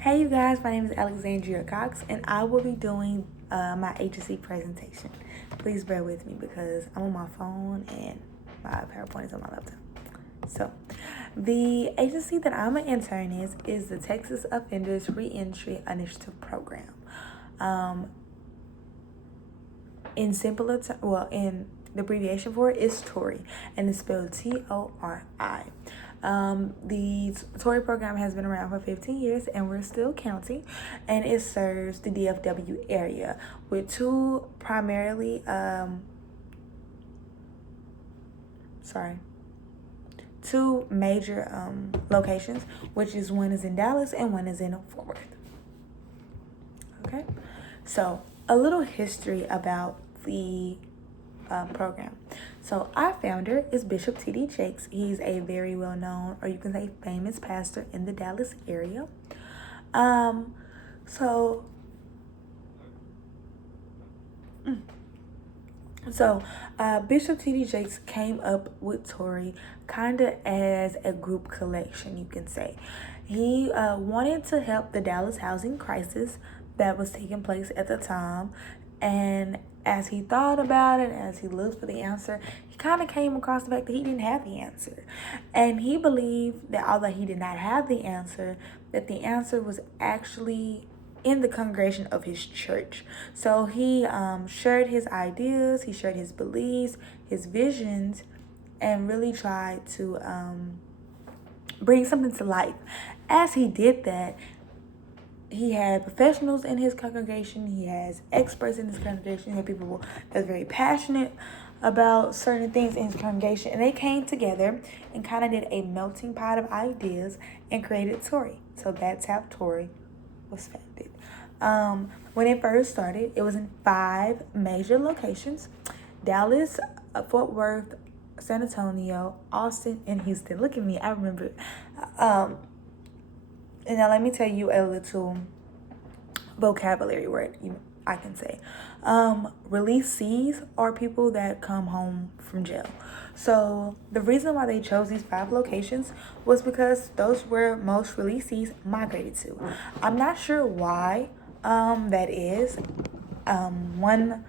Hey you guys, my name is Alexandria Cox and I will be doing my agency presentation. Please bear with me because I'm on my phone and my PowerPoint is on my laptop. So, the agency that I'm an intern is the Texas Offenders Reentry Initiative Program. In the abbreviation for it is TORI, and it's spelled TORI. The TORI program has been around for 15 years, and we're still counting, and it serves the DFW area with two major locations, which is one is in Dallas and one is in Fort Worth. Okay, so a little history about the program. So our founder is Bishop T.D. Jakes. He's a very well-known, or you can say famous pastor in the Dallas area. Bishop T.D. Jakes came up with TORI kind of as a group collection, you can say. He wanted to help the Dallas housing crisis that was taking place at the time, and as he thought about it, as he looked for the answer, he kind of came across the fact that he didn't have the answer. And he believed that although he did not have the answer, that the answer was actually in the congregation of his church. So he shared his ideas, he shared his beliefs, his visions, and really tried to bring something to life. As he did that, he had professionals in his congregation, he has experts in his congregation, he had people that are very passionate about certain things in his congregation, and they came together and kind of did a melting pot of ideas and created TORI. So that's how TORI was founded. When it first started, it was in 5 major locations: Dallas, Fort Worth, San Antonio, Austin, and Houston. Look at me, I remember. And now let me tell you a little vocabulary word I can say. Releasees are people that come home from jail. So the reason why they chose these 5 locations was because those were most releasees migrated to. I'm not sure why that is. One,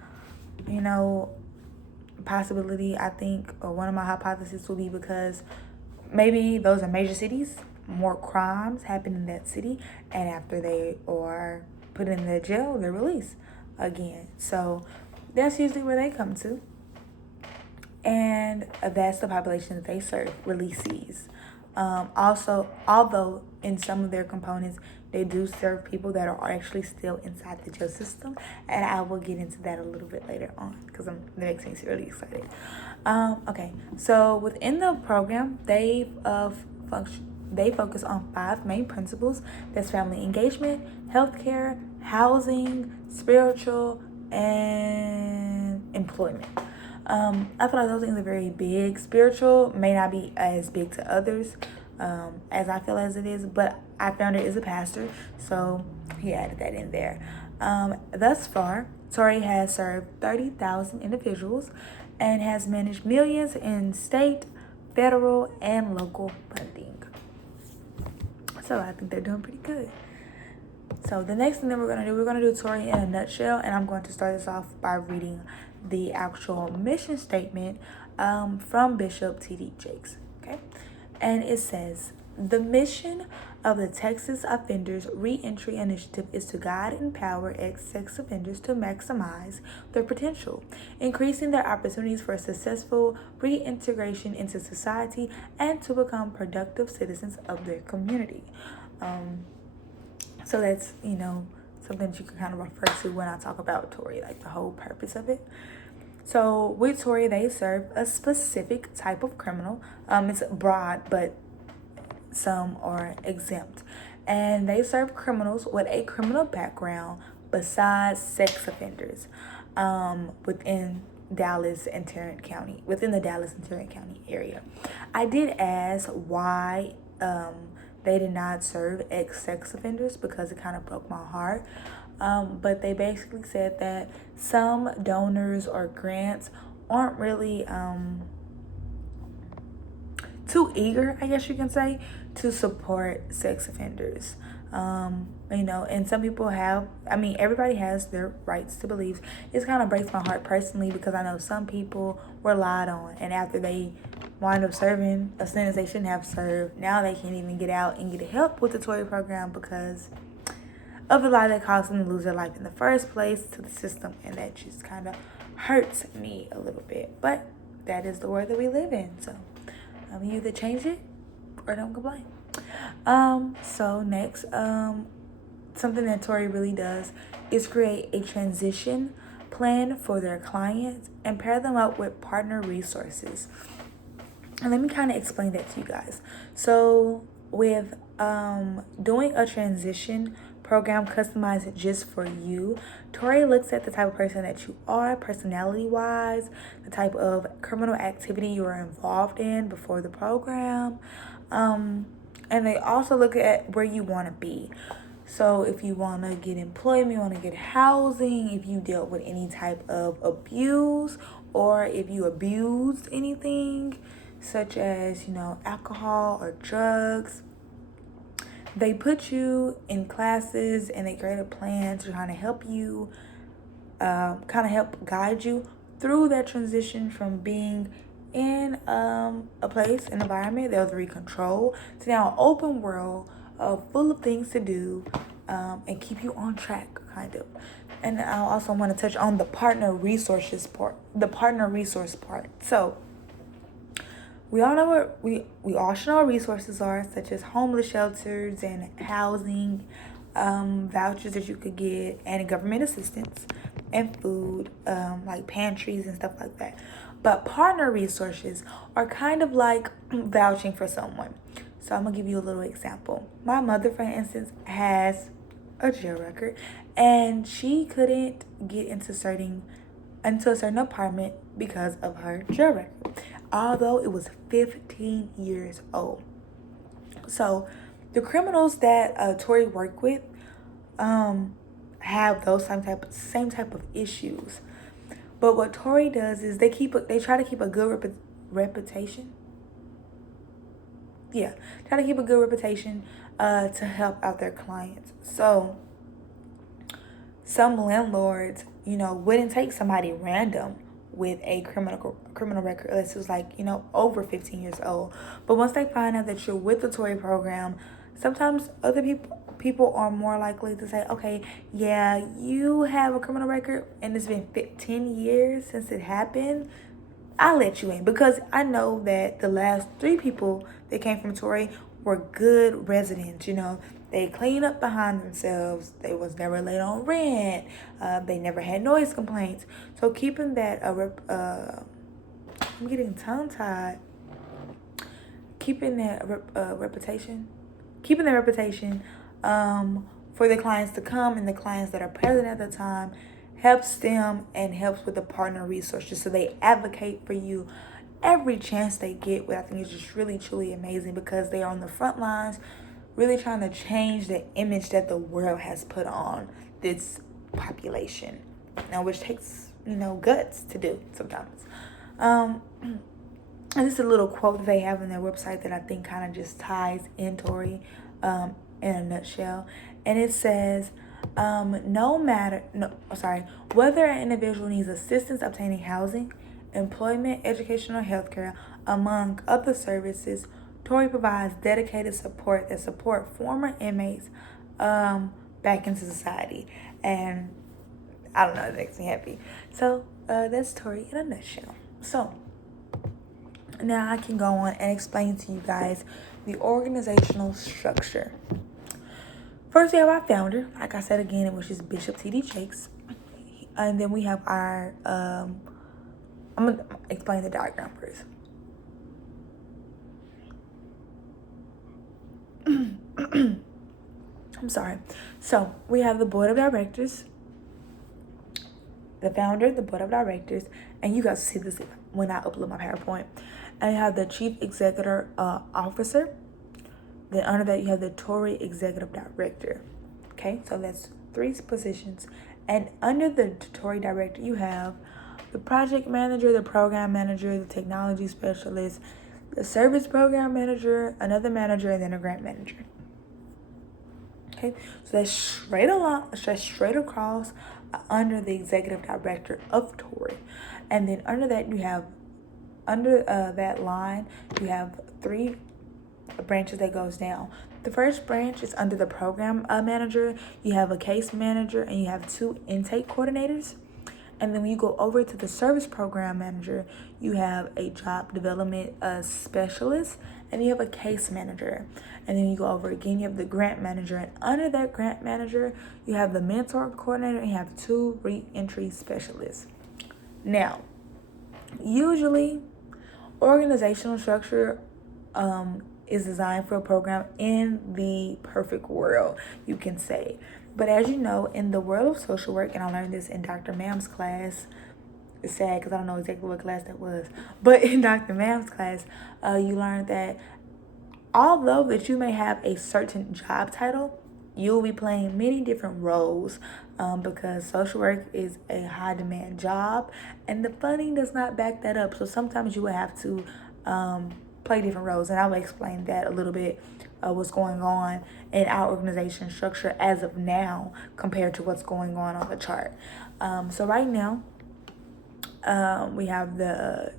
possibility, I think, or one of my hypotheses will be because maybe those are major cities, more crimes happen in that city, and after they are put in the jail, they're released again. So that's usually where they come to, and that's the population that they serve, releasees. Also, although in some of their components they do serve people that are actually still inside the jail system, and I will get into that a little bit later on because that makes me really excited. Okay, so within the program, they focus on 5 main principles. That's family engagement, healthcare, housing, spiritual, and employment. I feel like those things are very big. Spiritual may not be as big to others as I feel as it is, but I found it as a pastor, so he added that in there. Thus far, TORI has served 30,000 individuals and has managed millions in state, federal, and local funding. So I think they're doing pretty good. So the next thing that we're going to do TORI in a nutshell, and I'm going to start this off by reading the actual mission statement from Bishop T.D. Jakes, okay? And it says, the mission of the Texas Offenders Reentry Initiative is to guide and empower ex-sex offenders to maximize their potential, increasing their opportunities for successful reintegration into society and to become productive citizens of their community. So that's, something that you can kind of refer to when I talk about TORI, like the whole purpose of it. So with TORI, they serve a specific type of criminal. It's broad, but some are exempt. And they serve criminals with a criminal background besides sex offenders within Dallas and Tarrant County, within the Dallas and Tarrant County area. I did ask why they did not serve ex-sex offenders because it kind of broke my heart. But they basically said that some donors or grants aren't really too eager, I guess you can say, to support sex offenders. And some people have, everybody has their rights to beliefs. It kind of breaks my heart personally because I know some people were lied on, and after they wind up serving a sentence they shouldn't have served, now they can't even get out and get help with the Tory program because of the lie that caused them to lose their life in the first place to the system, and that just kind of hurts me a little bit. But that is the world that we live in, so you either change it or don't complain. So next, something that Tory really does is create a transition plan for their clients and pair them up with partner resources. And let me kind of explain that to you guys. So with doing a transition program customized just for you, Tory looks at the type of person that you are, personality-wise, the type of criminal activity you are involved in before the program, and they also look at where you want to be. So if you want to get employment, you want to get housing, if you dealt with any type of abuse, or if you abused anything, such as, alcohol or drugs, they put you in classes and they create a plan to kind of help you, help guide you through that transition from being in a place, an environment that was very controlled, to now an open world full of things to do, and keep you on track, kind of. And I also want to touch on the partner resources part. So we all know what we all should know what resources are, such as homeless shelters and housing, vouchers that you could get, and government assistance, and food, like pantries and stuff like that. But partner resources are kind of like vouching for someone. So I'm gonna give you a little example. My mother, for instance, has a jail record, and she couldn't get into a certain apartment because of her jail record, although it was 15 years old. So the criminals that Tory worked with have those same type of issues. But what Tory does is they try to keep a good reputation. Yeah, try to keep a good reputation to help out their clients. So some landlords, wouldn't take somebody random with a criminal record unless it was over 15 years old. But once they find out that you're with the Tory program, sometimes other people are more likely to say, okay, yeah, you have a criminal record and it's been 10 years since it happened, I'll let you in, because I know that the last 3 people that came from Tory were good residents. They clean up behind themselves. They was never late on rent. They never had noise complaints. So keeping that I'm getting tongue tied. Keeping that reputation for the clients to come and the clients that are present at the time helps them and helps with the partner resources. So they advocate for you every chance they get, which I think is just really, truly amazing, because they are on the front lines really trying to change the image that the world has put on this population. Now, which takes, guts to do sometimes. And this is a little quote that they have on their website that I think kind of just ties in Tory in a nutshell. And it says, whether an individual needs assistance obtaining housing, employment, education, or healthcare, among other services, Tory provides dedicated support that support former inmates back into society. And I don't know, it makes me happy. So that's Tory in a nutshell. So now I can go on and explain to you guys the organizational structure. First, we have our founder, like I said again, which is Bishop T.D. Jakes. And then we have our, I'm going to explain the diagram first. I'm sorry. So we have the board of directors, the founder, the board of directors, and you guys see this when I upload my PowerPoint. And you have the chief executive officer. Then under that, you have the Tory executive director. Okay, so that's 3 positions. And under the Tory director, you have the project manager, the program manager, the technology specialist, the service program manager, another manager, and then a grant manager. Okay, so that's straight along, that's straight across under the executive director of Tory. And then under that, you have, under that line, you have three branches that goes down. The first branch is under the program manager. You have a case manager and you have two intake coordinators. And then when you go over to the service program manager, you have a job development specialist and you have a case manager. And then you go over again, you have the grant manager. And under that grant manager, you have the mentor coordinator and you have two re-entry specialists. Now, usually, organizational structure is designed for a program in the perfect world, you can say. But as you know, in the world of social work, and I learned this in Dr. Mam's class, it's sad because I don't know exactly what class that was, but in Dr. Mam's class, you learned that although that you may have a certain job title, you'll be playing many different roles because social work is a high demand job and the funding does not back that up. So sometimes you will have to play different roles, and I will explain that a little bit, what's going on in our organization structure as of now compared to what's going on the chart. So right now, we have the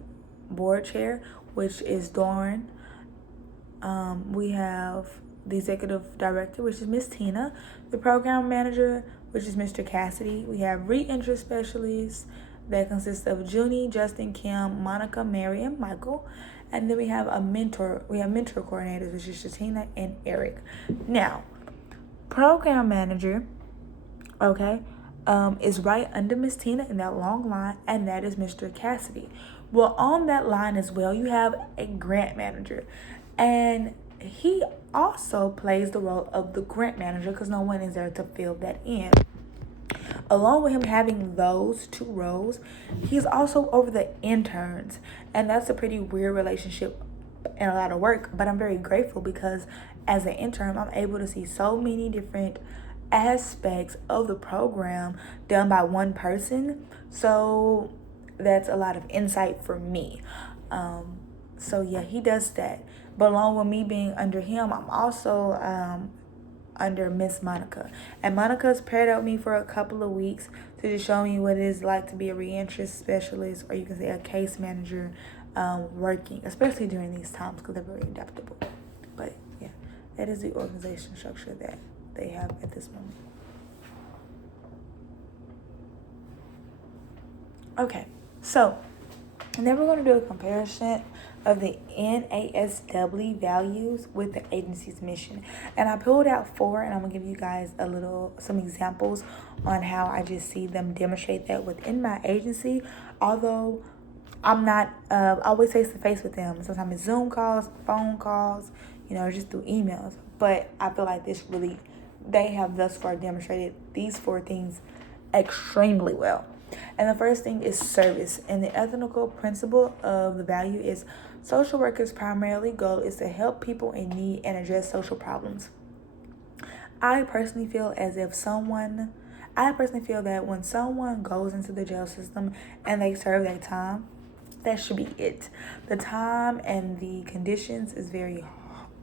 board chair, which is Dawn. We have the executive director, which is Miss Tina, the program manager, which is Mr. Cassidy. We have re-entry specialists that consists of Junie, Justin, Kim, Monica, Mary, and Michael. And then we have mentor coordinators, which is Shatina and Eric. Now, program manager, okay, is right under Miss Tina in that long line, and that is Mr. Cassidy. Well, on that line as well, you have a grant manager, and he also plays the role of the grant manager because no one is there to fill that in. Along with him having those two roles, he's also over the interns, and that's a pretty weird relationship and a lot of work, but I'm very grateful because as an intern, I'm able to see so many different aspects of the program done by one person. So that's a lot of insight for me. So yeah, he does that. But along with me being under him, I'm also under Miss Monica. And Monica's paired up with me for a couple of weeks to just show me what it is like to be a re-entry specialist, or you can say a case manager, working, especially during these times because they're very adaptable. But yeah, that is the organization structure that they have at this moment. Okay, so and then we're going to do a comparison of the NASW values with the agency's mission. And I pulled out 4, and I'm going to give you guys some examples on how I just see them demonstrate that within my agency. Although I'm not always face-to-face with them. Sometimes it's Zoom calls, phone calls, just through emails. But I feel like they have thus far demonstrated these 4 things extremely well. And the first thing is service. And the ethical principle of the value is social workers' primarily goal is to help people in need and address social problems. I personally feel that when someone goes into the jail system and they serve their time, that should be it. The time and the conditions is very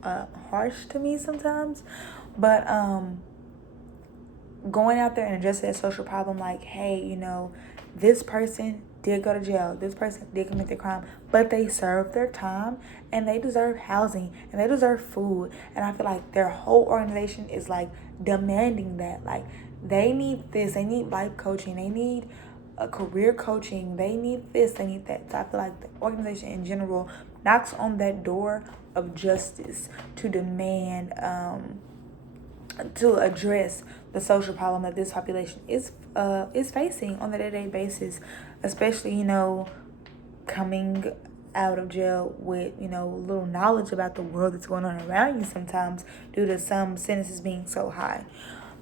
harsh to me sometimes, but going out there and addressing that social problem, like, hey, this person did go to jail, this person did commit the crime, but they served their time and they deserve housing and they deserve food. And I feel like their whole organization is like demanding that. Like, they need this, they need life coaching, they need a career coaching, they need this, they need that. So I feel like the organization in general knocks on that door of justice to demand to address the social problem that this population is facing on a day-to-day basis, especially coming out of jail with little knowledge about the world that's going on around you sometimes due to some sentences being so high.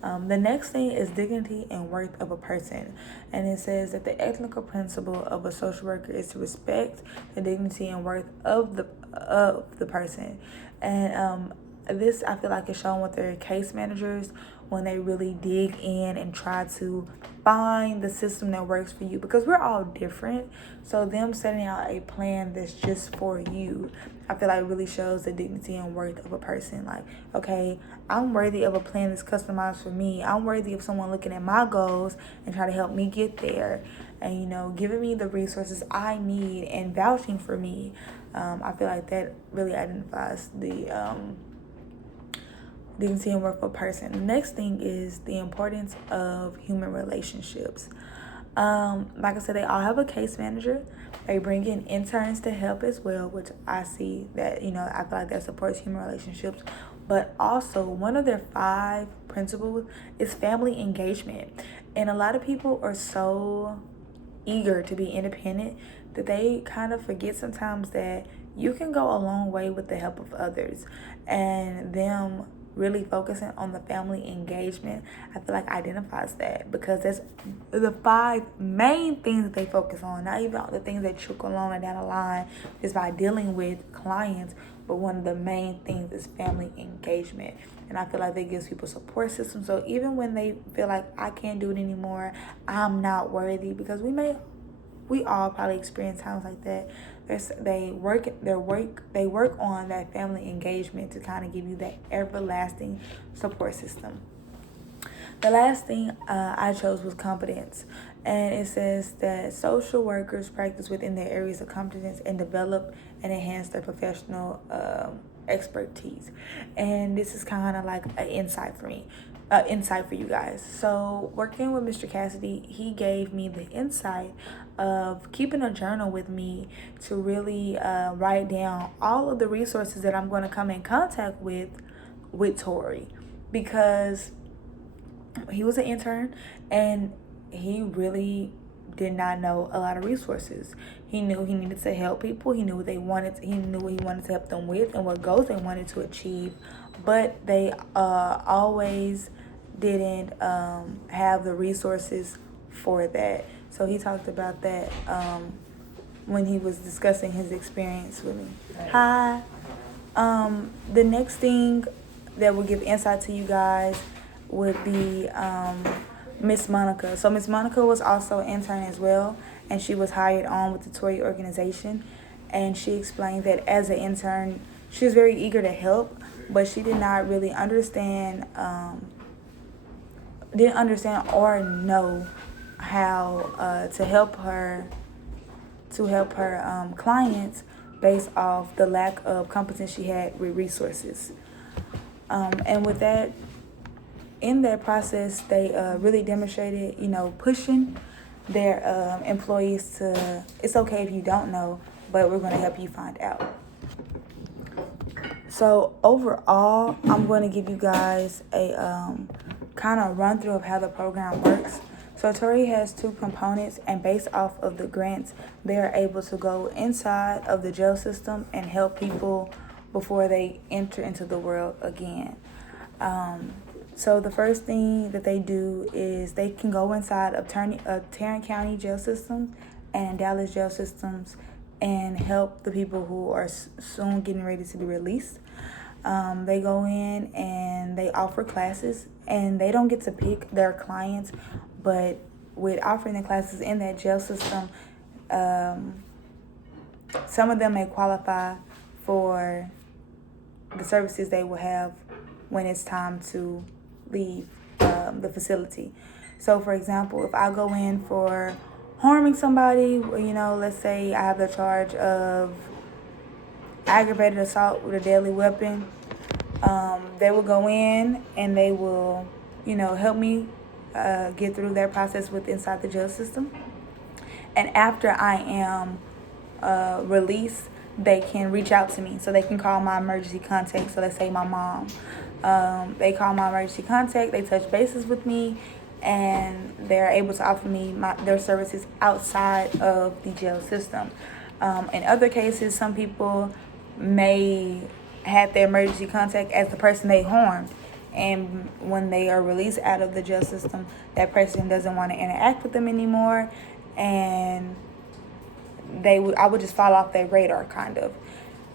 The next thing is dignity and worth of a person, and it says that the ethical principle of a social worker is to respect the dignity and worth of the person. And this I feel like is shown with their case managers when they really dig in and try to find the system that works for you, because we're all different. So them setting out a plan that's just for you, I feel like really shows the dignity and worth of a person. Like, okay, I'm worthy of a plan that's customized for me. I'm worthy of someone looking at my goals and try to help me get there, and, you know, giving me the resources I need and vouching for me. I feel like that really identifies the dignity and worth of a person. The next thing is the importance of human relationships. Like I said, they all have a case manager. They bring in interns to help as well, which I see that, you know, I feel like that supports human relationships. But also, one of their 5 principles is family engagement. And a lot of people are so eager to be independent that they kind of forget sometimes that you can go a long way with the help of others. And them really focusing on the family engagement, I feel like identifies that, because that's the 5 main things that they focus on, not even the things that trickle on down the line just by dealing with clients, but one of the main things is family engagement. And I feel like that gives people support system. So even when they feel like I can't do it anymore, I'm not worthy, because we all probably experience times like that. They work on that family engagement to kind of give you that everlasting support system. The last thing I chose was competence. And it says that social workers practice within their areas of competence and develop and enhance their professional expertise. And this is kind of like an insight for me. Insight for you guys. So working with Mr. Cassidy, he gave me the insight of keeping a journal with me to really write down all of the resources that I'm going to come in contact with Tori, because he was an intern and he really did not know a lot of resources. He knew he needed to help people. He knew what they wanted. He knew what he wanted to help them with and what goals they wanted to achieve, but they always didn't have the resources for that. So he talked about that when he was discussing his experience with me. Hi. The next thing that will give insight to you guys would be Miss Monica. So Miss Monica was also an intern as well, and she was hired on with the Tori organization. And she explained that as an intern, she was very eager to help, but she did not really understand or know how to help her clients based off the lack of competence she had with resources. And with that, in that process, they really demonstrated, pushing their employees to, it's okay if you don't know, but we're going to help you find out. So overall, I'm going to give you guys a kind of run through of how the program works. So Tori has 2 components, and based off of the grants, they are able to go inside of the jail system and help people before they enter into the world again. So the first thing that they do is they can go inside of Tarrant County jail systems and Dallas jail systems and help the people who are soon getting ready to be released. They go in and they offer classes, and they don't get to pick their clients, but with offering the classes in that jail system, some of them may qualify for the services they will have when it's time to leave the facility. So for example, if I go in for harming somebody, let's say I have the charge of aggravated assault with a deadly weapon, they will go in and they will, help me get through their process with inside the jail system. And after I am released, they can reach out to me. So they can call my emergency contact. So let's say my mom. They call my emergency contact, they touch bases with me, and they're able to offer me their services outside of the jail system. In other cases, some people may have their emergency contact as the person they harmed, and when they are released out of the jail system, that person doesn't want to interact with them anymore, and I would just fall off their radar, kind of.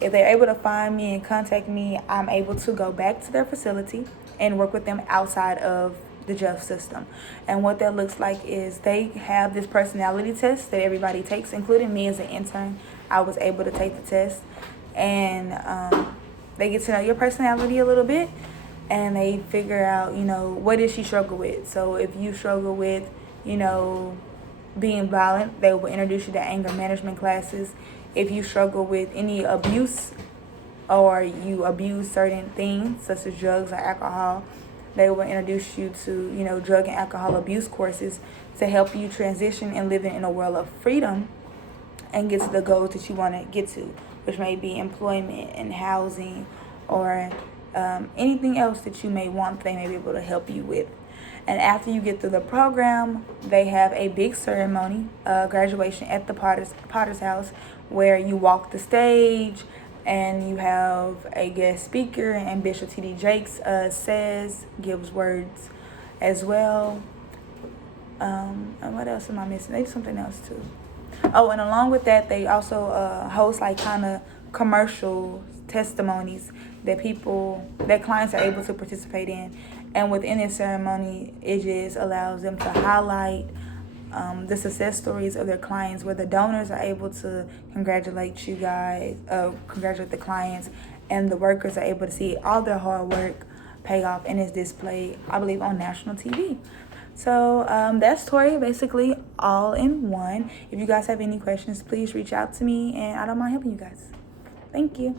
If they're able to find me and contact me, I'm able to go back to their facility and work with them outside of the JEF system. And what that looks like is they have this personality test that everybody takes, including me as an intern. I was able to take the test, and they get to know your personality a little bit, and they figure out, what does she struggle with. So if you struggle with, being violent, they will introduce you to anger management classes. If you struggle with any abuse or you abuse certain things such as drugs or alcohol, they will introduce you to, drug and alcohol abuse courses to help you transition and live in a world of freedom and get to the goals that you want to get to, which may be employment and housing or anything else that you may want, they may be able to help you with. And after you get through the program, they have a big ceremony, graduation at the Potter's House, where you walk the stage and you have a guest speaker, and Bishop T.D. Jakes gives words as well. And what else am I missing? They do something else too. Oh, and along with that, they also host like kind of commercial testimonies that clients are able to participate in. And within this ceremony, it just allows them to highlight the success stories of their clients, where the donors are able to congratulate the clients, and the workers are able to see all their hard work pay off, and is displayed, I believe, on national TV. So that's Tori, basically all in one. If you guys have any questions, please reach out to me, and I don't mind helping you guys. Thank you.